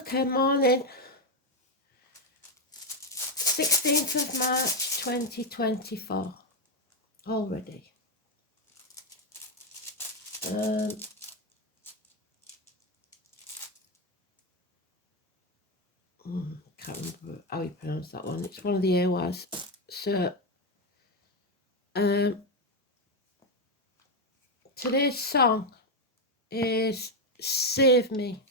Okay, morning. 16th of March 2024. Already. Can't remember how you pronounce that one. It's one of the AWAs. So, today's song is Save Me.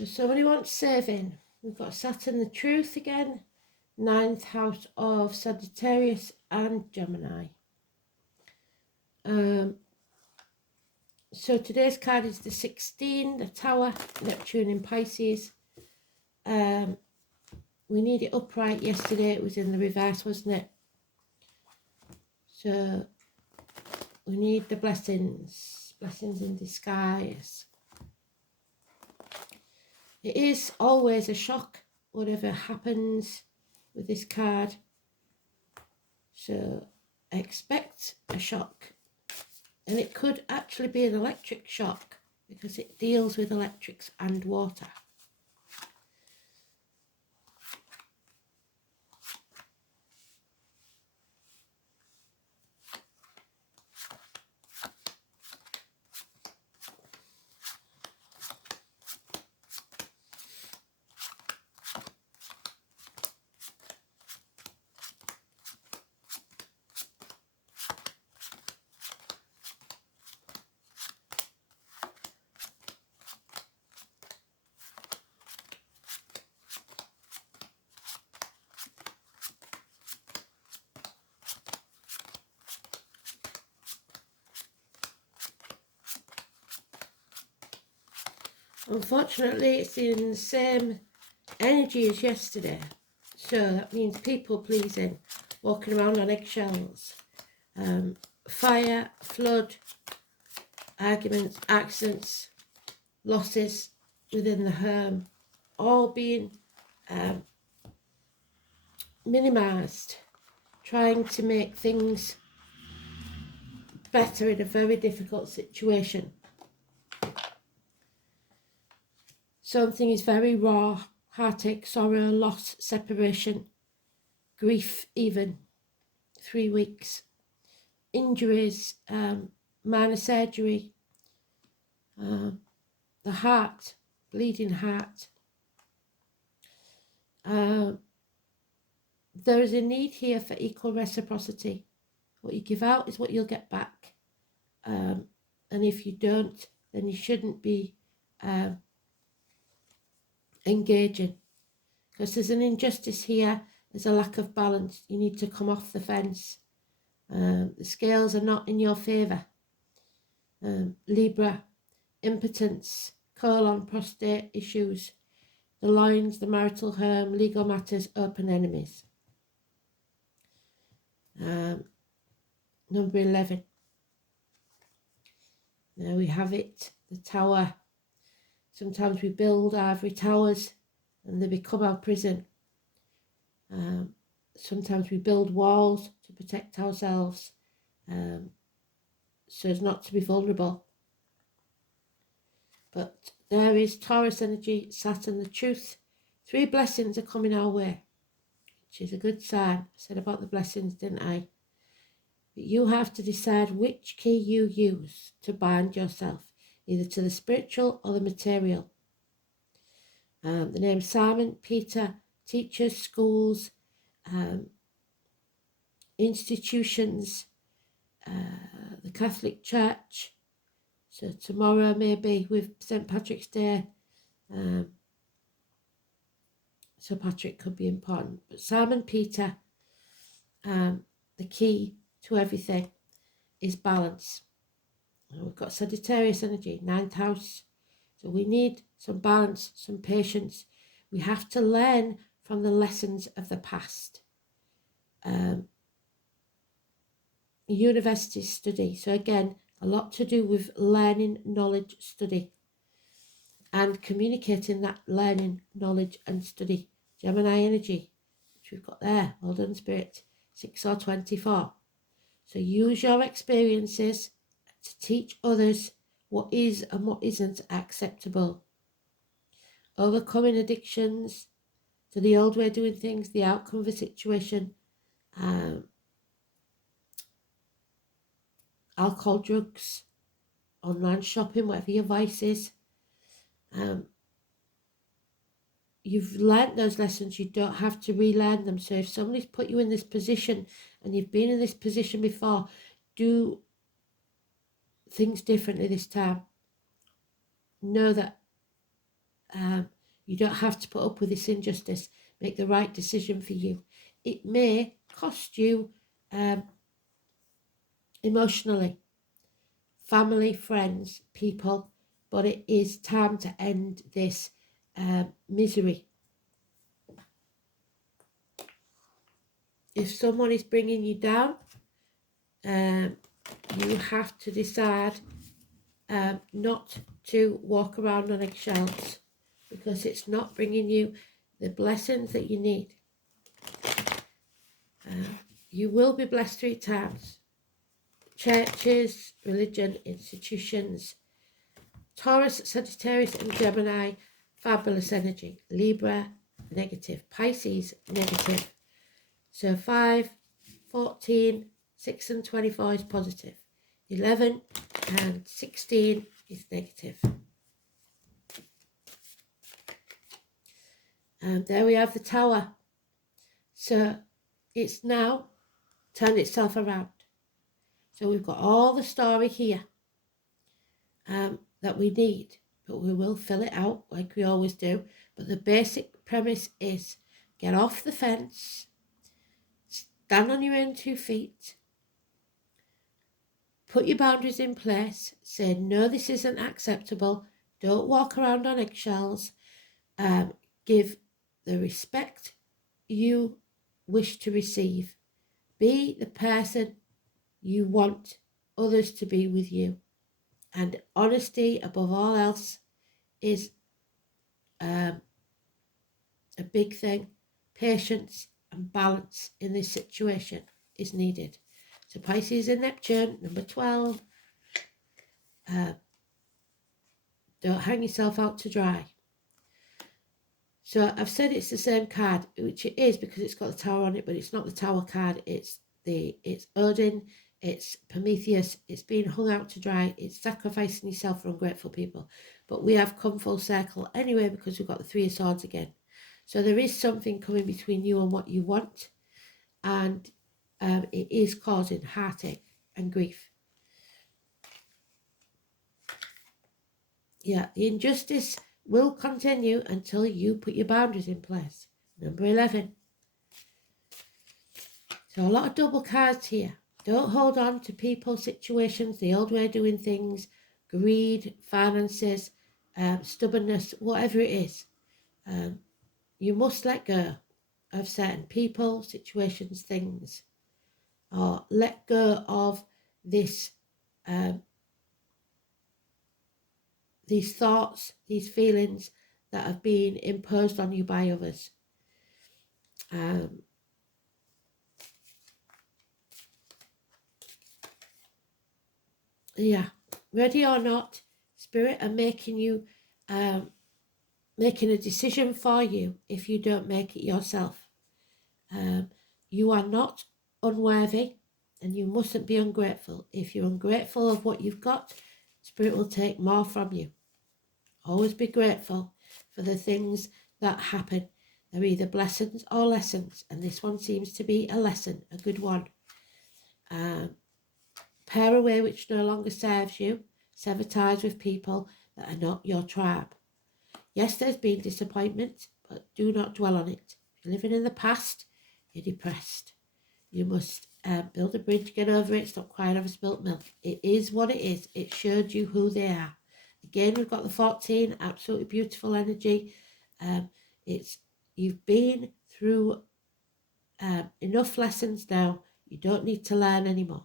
If somebody wants saving, we've got Saturn the Truth again, 9th house of Sagittarius and Gemini. So today's card is the 16, the Tower, Neptune in Pisces. We need it upright. Yesterday it was in the reverse, wasn't it? So we need the blessings in disguise. It is always a shock, whatever happens with this card. So expect a shock. And it could actually be an electric shock because it deals with electrics and water. Unfortunately, it's in the same energy as yesterday. So that means people pleasing, walking around on eggshells, fire, flood, arguments, accidents, losses within the home, all being minimised, trying to make things better in a very difficult situation. Something is very raw, heartache, sorrow, loss, separation, grief even, 3 weeks, injuries, minor surgery, the heart, bleeding heart. There is a need here for equal reciprocity. What you give out is what you'll get back. And if you don't, then you shouldn't be engaging, because there's an injustice here. There's a lack of balance. You need to come off the fence. The scales are not in your favor. Libra, impotence, colon, prostate issues, the lines, the marital home, legal matters, open enemies. Number 11. There we have it, the Tower. Sometimes we build ivory towers and they become our prison. Sometimes we build walls to protect ourselves so as not to be vulnerable. But there is Taurus energy, Saturn, the Truth. 3 blessings are coming our way, which is a good sign. I said about the blessings, didn't I? But you have to decide which key you use to bind yourself, either to the spiritual or the material. The name Simon, Peter, teachers, schools, institutions, the Catholic Church. So tomorrow maybe with St. Patrick's Day. So Patrick could be important. But Simon, Peter, the key to everything is balance. And we've got Sagittarius energy, 9th house. So we need some balance, some patience. We have to learn from the lessons of the past. University study. So again, a lot to do with learning, knowledge, study. And communicating that learning, knowledge and study. Gemini energy, which we've got there. Well done, Spirit. 6 or 24. So use your experiences to teach others what is and what isn't acceptable. overcoming addictions to the old way of doing things, the outcome of a situation, alcohol, drugs, online shopping, whatever your vice is. You've learnt those lessons, you don't have to relearn them. So if somebody's put you in this position and you've been in this position before, do things differently this time. Know that you don't have to put up with this injustice. Make the right decision for you. It may cost you emotionally, family, friends, people, but it is time to end this misery. If someone is bringing you down, you have to decide not to walk around on eggshells, because it's not bringing you the blessings that you need. You will be blessed 3 times. Churches, religion, institutions. Taurus, Sagittarius and Gemini, fabulous energy. Libra, negative. Pisces, negative. So 5, 14, 6 and 24 is positive. 11 and 16 is negative. And there we have the Tower. So it's now turned itself around. So we've got all the story here that we need, but we will fill it out like we always do. But the basic premise is get off the fence, stand on your own 2 feet, put your boundaries in place, say, no, this isn't acceptable, don't walk around on eggshells, give the respect you wish to receive, be the person you want others to be with you. And honesty, above all else, is a big thing. Patience and balance in this situation is needed. So Pisces and Neptune, number 12. Don't hang yourself out to dry. So I've said it's the same card, which it is because it's got the Tower on it, but it's not the Tower card. It's Odin, it's Prometheus, it's being hung out to dry, it's sacrificing yourself for ungrateful people. But we have come full circle anyway because we've got the 3 of Swords again. So there is something coming between you and what you want, and it is causing heartache and grief. Yeah, the injustice will continue until you put your boundaries in place. Number 11. So a lot of double cards here. Don't hold on to people, situations, the old way of doing things, greed, finances, stubbornness, whatever it is. You must let go of certain people, situations, things, or let go of this, these thoughts, these feelings that have been imposed on you by others. Yeah, ready or not, Spirit are making you, making a decision for you if you don't make it yourself. You are not unworthy and you mustn't be ungrateful. If you're ungrateful of what you've got, Spirit will take more from you. Always be grateful for the things that happen. They're either blessings or lessons, and this one seems to be a lesson, a good one. Pare away which no longer serves you. Sever ties with people that are not your tribe. Yes, there's been disappointment, but do not dwell on it. If you're living in the past, you're depressed. You must build a bridge, get over it, stop crying over spilt milk. It is what it is. It showed you who they are. Again, we've got the 14, absolutely beautiful energy. You've been through enough lessons now. You don't need to learn anymore.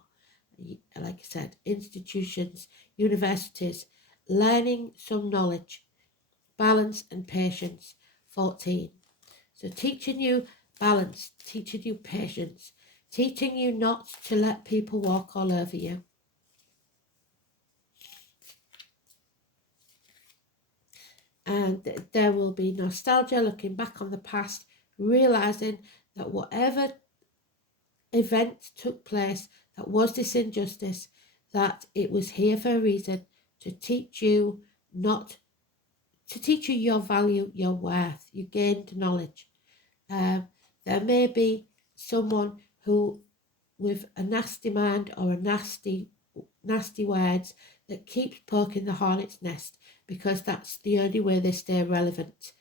Like I said, institutions, universities, learning some knowledge, balance and patience, 14. So teaching you balance, teaching you patience, teaching you not to let people walk all over you. And there will be nostalgia, looking back on the past, realizing that whatever event took place that was this injustice, that it was here for a reason, to teach you not to teach you your value, your worth. You gained knowledge. There may be someone who, with a nasty mind or a nasty words, that keeps poking the hornet's nest, because that's the only way they stay relevant.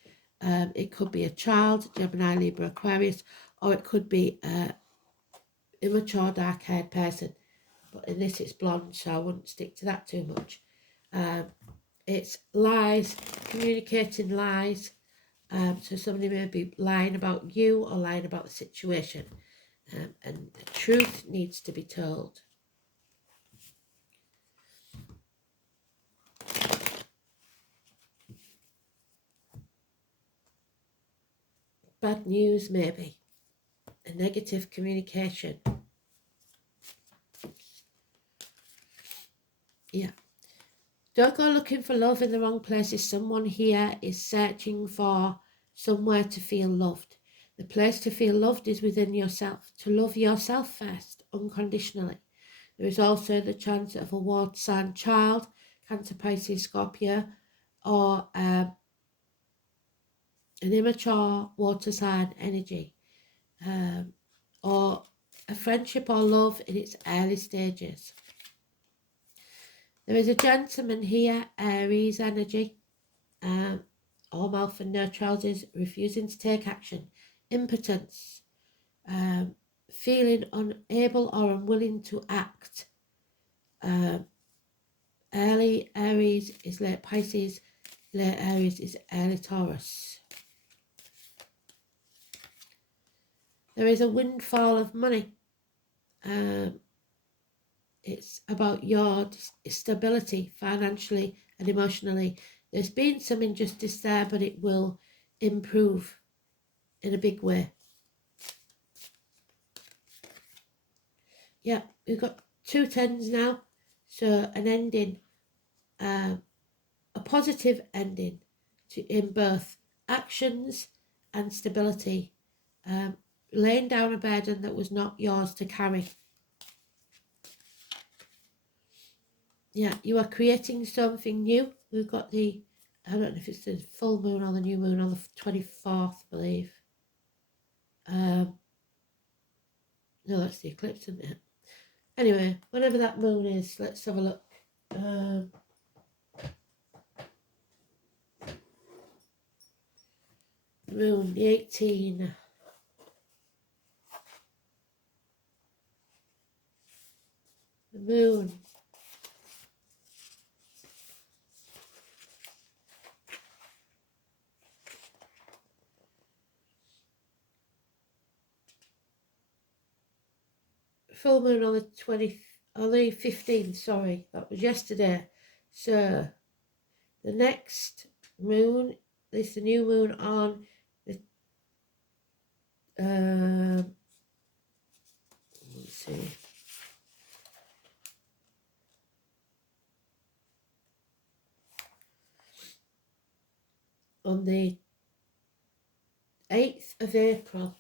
It could be a child, Gemini, Libra, Aquarius, or it could be a immature, dark-haired person. But in this, it's blonde, so I wouldn't stick to that too much. It's lies, communicating lies. So somebody may be lying about you or lying about the situation. And the truth needs to be told. Bad news, maybe. A negative communication. Yeah. Don't go looking for love in the wrong places. Someone here is searching for somewhere to feel loved. The place to feel loved is within yourself. To love yourself first, unconditionally. There is also the chance of a water sign child, Cancer, Pisces, Scorpio, or an immature water sign energy, or a friendship or love in its early stages. There is a gentleman here, Aries energy, all mouth and no trousers, refusing to take action, impotence, feeling unable or unwilling to act. Early Aries is late Pisces, late Aries is early Taurus. There is a windfall of money. It's about your stability financially and emotionally. There's been some injustice there, but it will improve in a big way. Yeah, we've got 2 tens now. So an ending, a positive ending in both actions and stability. Laying down a burden that was not yours to carry. Yeah, you are creating something new. We've got the, I don't know if it's the full moon or the new moon on the 24th, I believe. No, that's the eclipse, isn't it? Anyway, whenever that moon is, let's have a look. Moon, the 18. The moon. Full moon on the 15th, sorry, that was yesterday. So the next moon is the new moon on the let's see. On the 8th of April.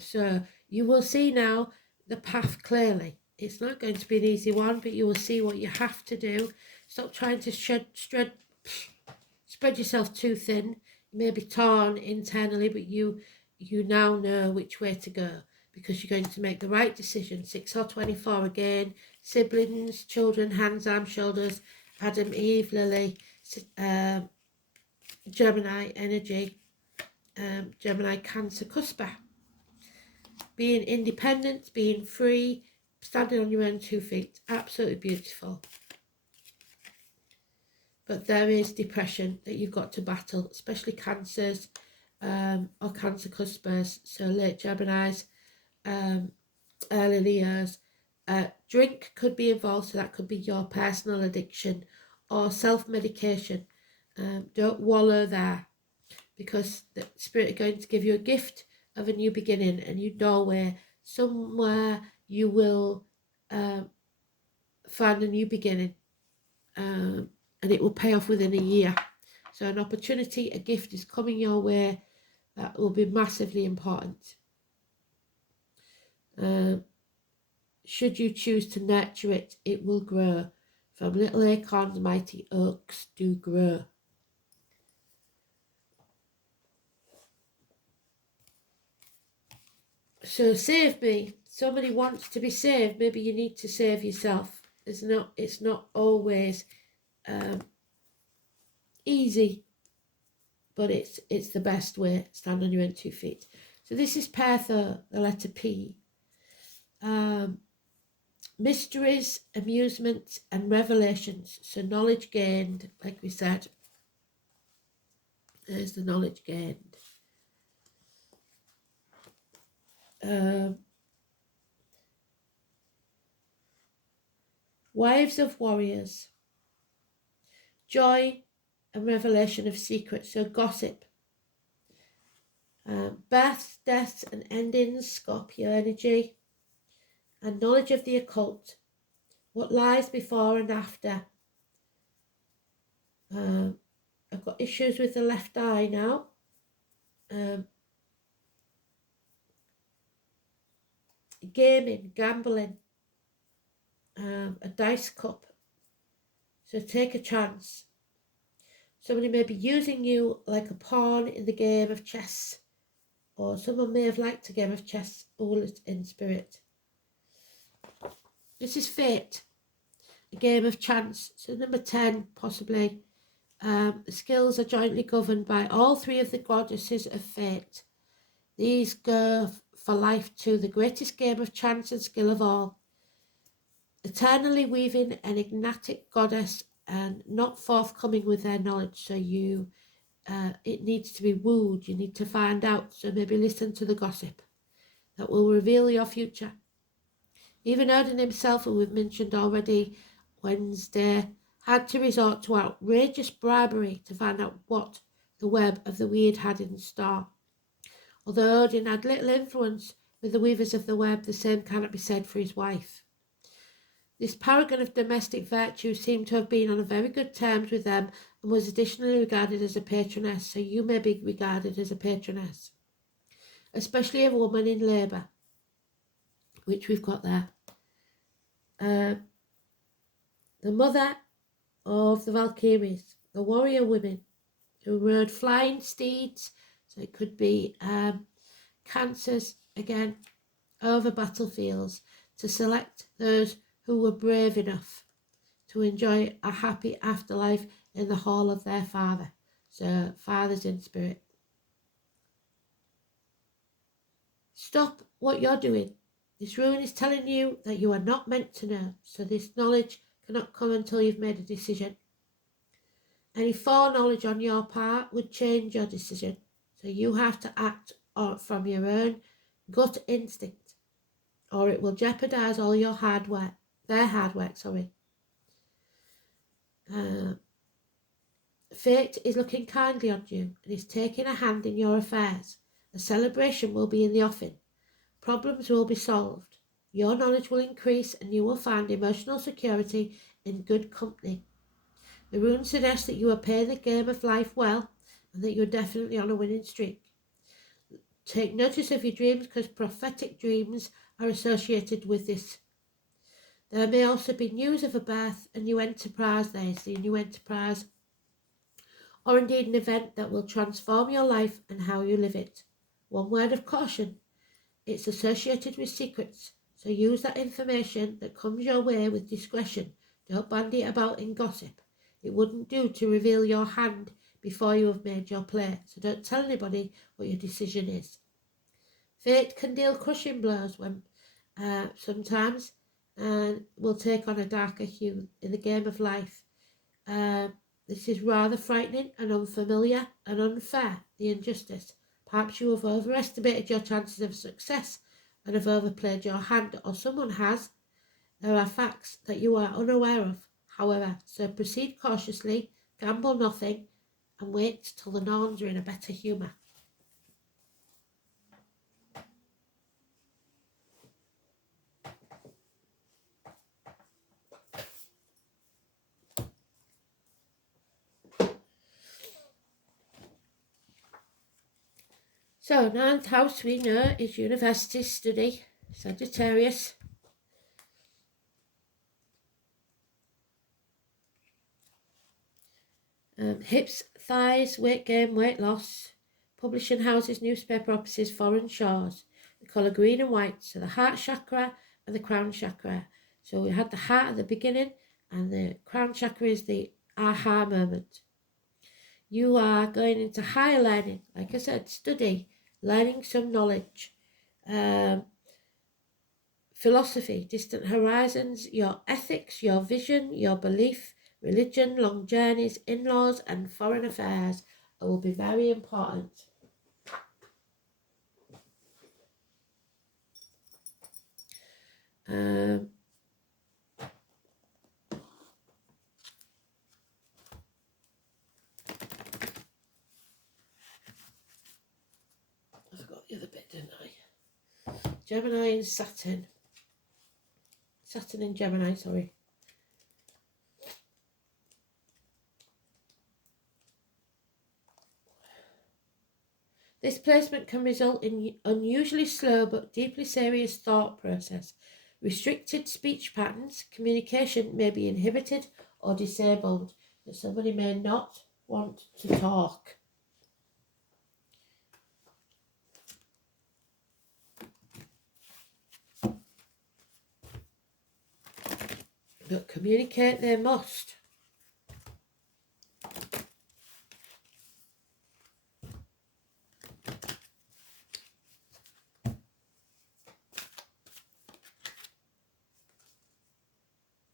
So you will see now the path clearly. It's not going to be an easy one, but you will see what you have to do. Stop trying to spread yourself too thin. You may be torn internally, but you now know which way to go, because you're going to make the right decision. 6 or 24 again. Siblings, children, hands, arms, shoulders, Adam, Eve, Lily, Gemini energy, Gemini, Cancer, Cusper. Being independent, being free, standing on your own 2 feet. Absolutely beautiful. But there is depression that you've got to battle, especially Cancers or Cancer Cuspers. So late Geminis, early Leos. Drink could be involved, so that could be your personal addiction or self-medication. Don't wallow there, because the spirit are going to give you a gift of a new beginning, a new doorway, somewhere you will find a new beginning, and it will pay off within a year. So an opportunity, a gift is coming your way that will be massively important. Should you choose to nurture it, it will grow. From little acorns, mighty oaks do grow. So save me. Somebody wants to be saved. Maybe you need to save yourself. It's not always easy, but it's the best way. Stand on your own 2 feet. So this is Pertho, the letter P. Mysteries, amusements, and revelations. So knowledge gained, like we said. There's the knowledge gained. Wives of warriors. Joy and revelation of secrets. So gossip. Births, deaths, and endings. Scorpio energy. And knowledge of the occult. What lies before and after. I've got issues with the left eye now. Gaming, gambling, a dice cup. So take a chance. Somebody may be using you like a pawn in the game of chess, or someone may have liked a game of chess all in spirit. This is fate, a game of chance. So number 10, possibly. The skills are jointly governed by all 3 of the goddesses of fate. These go for life to the greatest game of chance and skill of all. Eternally weaving an enigmatic goddess and not forthcoming with their knowledge. So it needs to be wooed. You need to find out. So maybe listen to the gossip that will reveal your future. Even Odin himself, who we've mentioned already Wednesday, had to resort to outrageous bribery to find out what the web of the weird had in store. Although Odin had little influence with the weavers of the web, the same cannot be said for his wife. This paragon of domestic virtue seemed to have been on very good terms with them and was additionally regarded as a patroness, so you may be regarded as a patroness, especially a woman in labour, which we've got there. The mother of the Valkyries, the warrior women who rode flying steeds, so it could be cancers again, over battlefields to select those who were brave enough to enjoy a happy afterlife in the hall of their father. So fathers in spirit. Stop what you're doing. This rune is telling you that you are not meant to know. So this knowledge cannot come until you've made a decision. Any foreknowledge on your part would change your decision. So you have to act from your own gut instinct, or it will jeopardize all your hard work. Fate is looking kindly on you and is taking a hand in your affairs. A celebration will be in the offing. Problems will be solved. Your knowledge will increase and you will find emotional security in good company. The rune suggests that you are playing the game of life well and that you're definitely on a winning streak. Take notice of your dreams because prophetic dreams are associated with this. There may also be news of a birth, a new enterprise, or indeed an event that will transform your life and how you live it. One word of caution, it's associated with secrets, so use that information that comes your way with discretion. Don't bandy it about in gossip. It wouldn't do to reveal your hand before you have made your play, so don't tell anybody what your decision is. Fate can deal crushing blows when sometimes and will take on a darker hue in the game of life. This is rather frightening and unfamiliar and unfair, the injustice. Perhaps you have overestimated your chances of success and have overplayed your hand, or someone has. There are facts that you are unaware of, however, so proceed cautiously, gamble nothing, and wait till the Norns are in a better humour. So, ninth house we know is university study, Sagittarius. Hips, thighs, weight gain, weight loss, publishing houses, newspaper offices, foreign shores. The colour green and white, so the heart chakra and the crown chakra. So we had the heart at the beginning and the crown chakra is the aha moment. You are going into higher learning, like I said, study, learning some knowledge, philosophy, distant horizons, your ethics, your vision, your belief, religion, long journeys, in-laws and foreign affairs will be very important. I forgot the other bit, didn't I? Gemini and Saturn. Saturn and Gemini, sorry. This placement can result in unusually slow but deeply serious thought process. Restricted speech patterns, communication may be inhibited or disabled, that somebody may not want to talk. But communicate they must.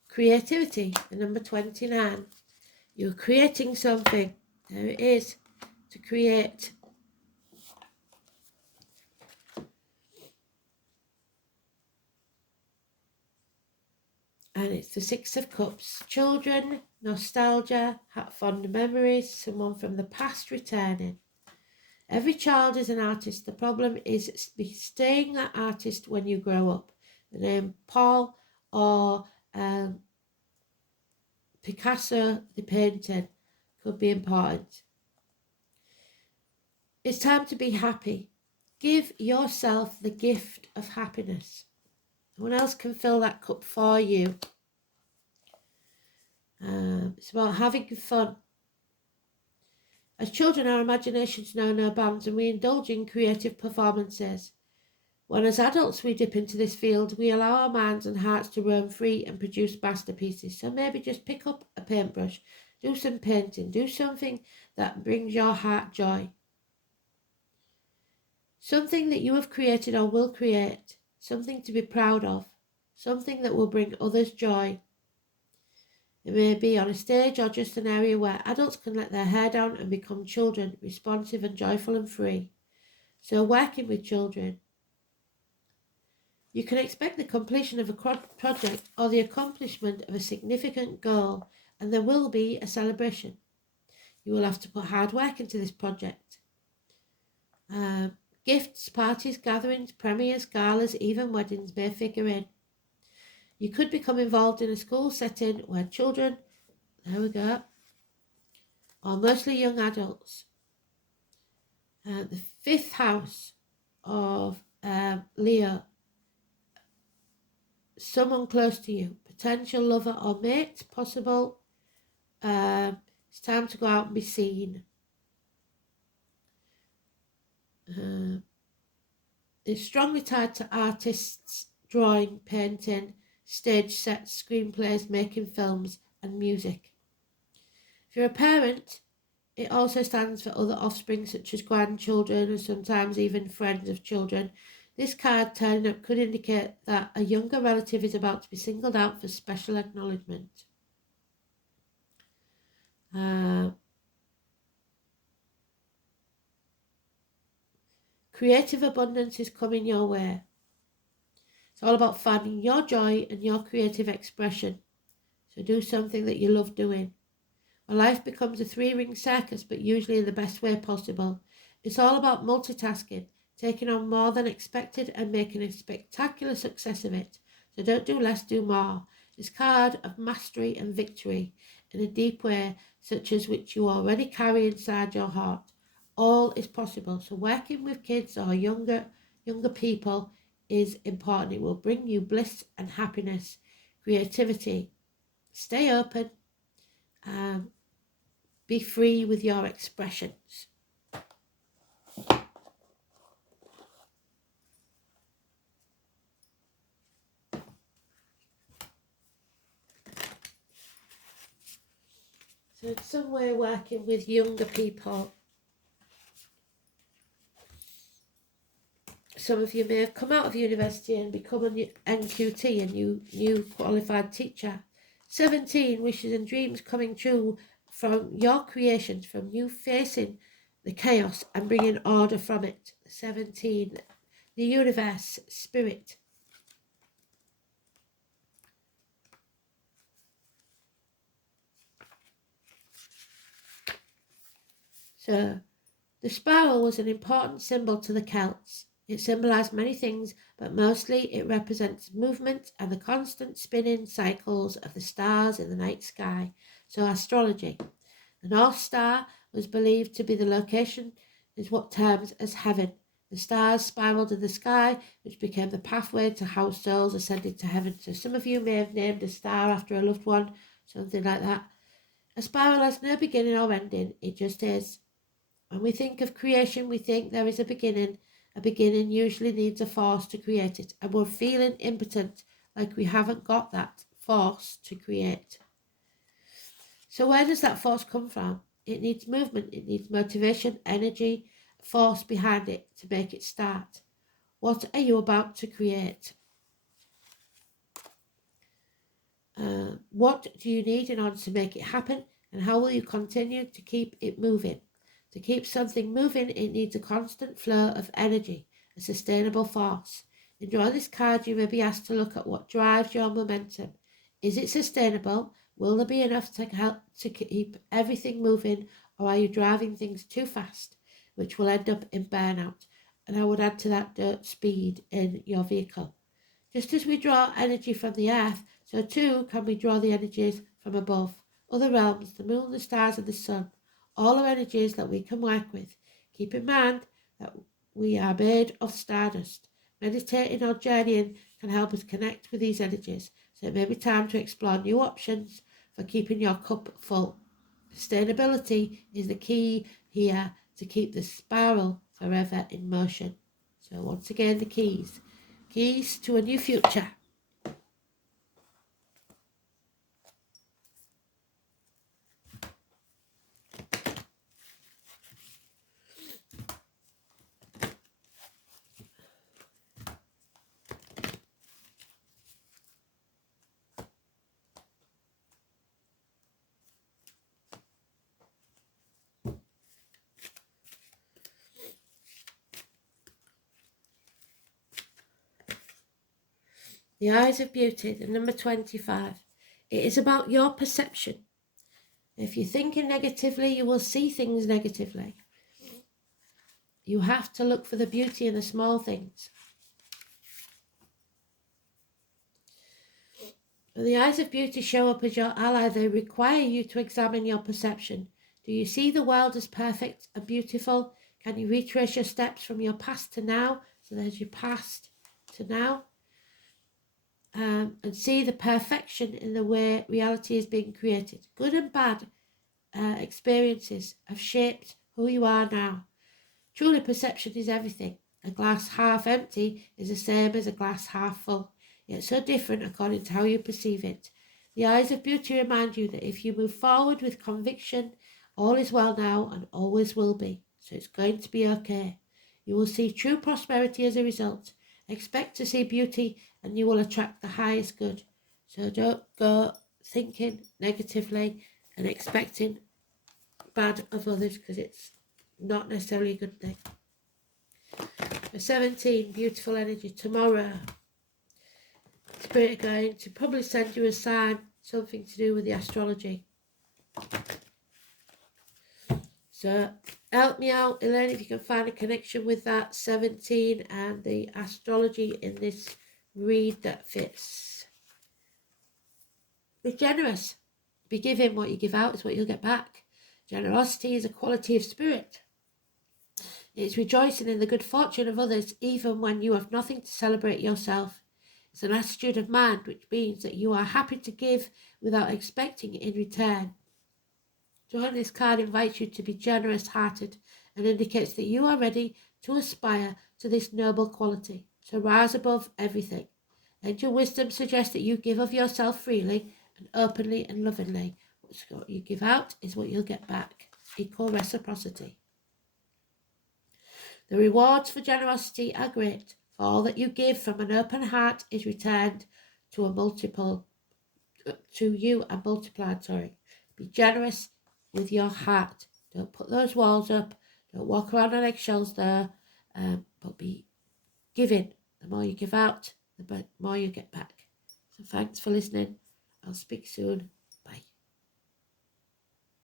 Creativity, the number 29. You're creating something. There it is, to create. And it's the Six of Cups. Children, nostalgia, fond memories, someone from the past returning. Every child is an artist. The problem is staying that artist when you grow up. The name Paul or Picasso, the painting, could be important. It's time to be happy. Give yourself the gift of happiness. No one else can fill that cup for you. It's about having fun. As children, our imaginations know no bounds and we indulge in creative performances. When as adults we dip into this field, we allow our minds and hearts to roam free and produce masterpieces. So maybe just pick up a paintbrush, do some painting, do something that brings your heart joy. Something that you have created or will create, something to be proud of, something that will bring others joy. It may be on a stage or just an area where adults can let their hair down and become children, responsive and joyful and free. So working with children, you can expect the completion of a project or the accomplishment of a significant goal, and there will be a celebration. You will have to put hard work into this project. Gifts, parties, gatherings, premieres, galas, even weddings may figure in. You could become involved in a school setting where children, there we go, are mostly young adults. The fifth house of Leo, someone close to you, potential lover or mate, possible. It's time to go out and be seen. It's strongly tied to artists, drawing, painting, stage sets, screenplays, making films and music. If you're a parent, it also stands for other offspring such as grandchildren and sometimes even friends of children. This card turning up could indicate that a younger relative is about to be singled out for special acknowledgement. Creative abundance is coming your way. It's all about finding your joy and your creative expression. So do something that you love doing. A life becomes a three-ring circus, but usually in the best way possible. It's all about multitasking, taking on more than expected and making a spectacular success of it. So don't do less, do more. It's a card of mastery and victory in a deep way, such as which you already carry inside your heart. All is possible. So working with kids or younger people is important. It will bring you bliss and happiness, creativity. Stay open. Be free with your expressions. So in some way working with younger people. Some of you may have come out of university and become an NQT, a new qualified teacher. 17, wishes and dreams coming true from your creations, from you facing the chaos and bringing order from it. 17, the universe, spirit. So the spiral was an important symbol to the Celts. It symbolised many things, but mostly it represents movement and the constant spinning cycles of the stars in the night sky. So astrology. The North Star was believed to be the location is what terms as heaven. The stars spiraled in the sky, which became the pathway to how souls ascended to heaven. So some of you may have named a star after a loved one, something like that. A spiral has no beginning or ending, it just is. When we think of creation, we think there is a beginning. A beginning usually needs a force to create it, and we're feeling impotent, like we haven't got that force to create. So where does that force come from? It needs movement, it needs motivation, energy, force behind it to make it start. What are you about to create? What do you need in order to make it happen, and how will you continue to keep it moving? To keep something moving, it needs a constant flow of energy, a sustainable force. In drawing this card, you may be asked to look at what drives your momentum. Is it sustainable? Will there be enough to help to keep everything moving, or are you driving things too fast, which will end up in burnout? And I would add to that speed in your vehicle. Just as we draw energy from the earth, so too can we draw the energies from above, other realms, the moon, the stars, and the sun. All are energies that we can work with. Keep in mind that we are made of stardust. Meditating or journeying can help us connect with these energies, so it may be time to explore new options for keeping your cup full. Sustainability is the key here to keep the spiral forever in motion. So once again, the keys. Keys to a new future. The Eyes of Beauty, the number 25. It is about your perception. If you're thinking negatively, you will see things negatively. You have to look for the beauty in the small things. When the Eyes of Beauty show up as your ally, they require you to examine your perception. Do you see the world as perfect and beautiful? Can you retrace your steps from your past to now? So there's your past to now. And see the perfection in the way reality is being created. Good and bad experiences have shaped who you are now. Truly, perception is everything. A glass half empty is the same as a glass half full, yet so different according to how you perceive it. The Eyes of Beauty remind you that if you move forward with conviction, all is well now and always will be. So it's going to be okay. You will see true prosperity as a result. Expect to see beauty and you will attract the highest good. So don't go thinking negatively and expecting bad of others, because it's not necessarily a good thing. 17, beautiful energy. Tomorrow, Spirit are going to probably send you a sign, something to do with the astrology. So help me out, Elaine, if you can find a connection with that 17 and the astrology in this read that fits. Be generous. Be giving. What you give out is what you'll get back. Generosity is a quality of spirit. It's rejoicing in the good fortune of others, even when you have nothing to celebrate yourself. It's an attitude of mind, which means that you are happy to give without expecting it in return. Drawing this card invites you to be generous-hearted and indicates that you are ready to aspire to this noble quality, to rise above everything. Angel wisdom suggests that you give of yourself freely and openly and lovingly. What you give out is what you'll get back. Equal reciprocity. The rewards for generosity are great, for all that you give from an open heart is returned to you and multiplied. Be generous with your heart. Don't put those walls up. Don't walk around on eggshells there, but be giving. The more you give out, the more you get back. So thanks for listening. I'll speak soon.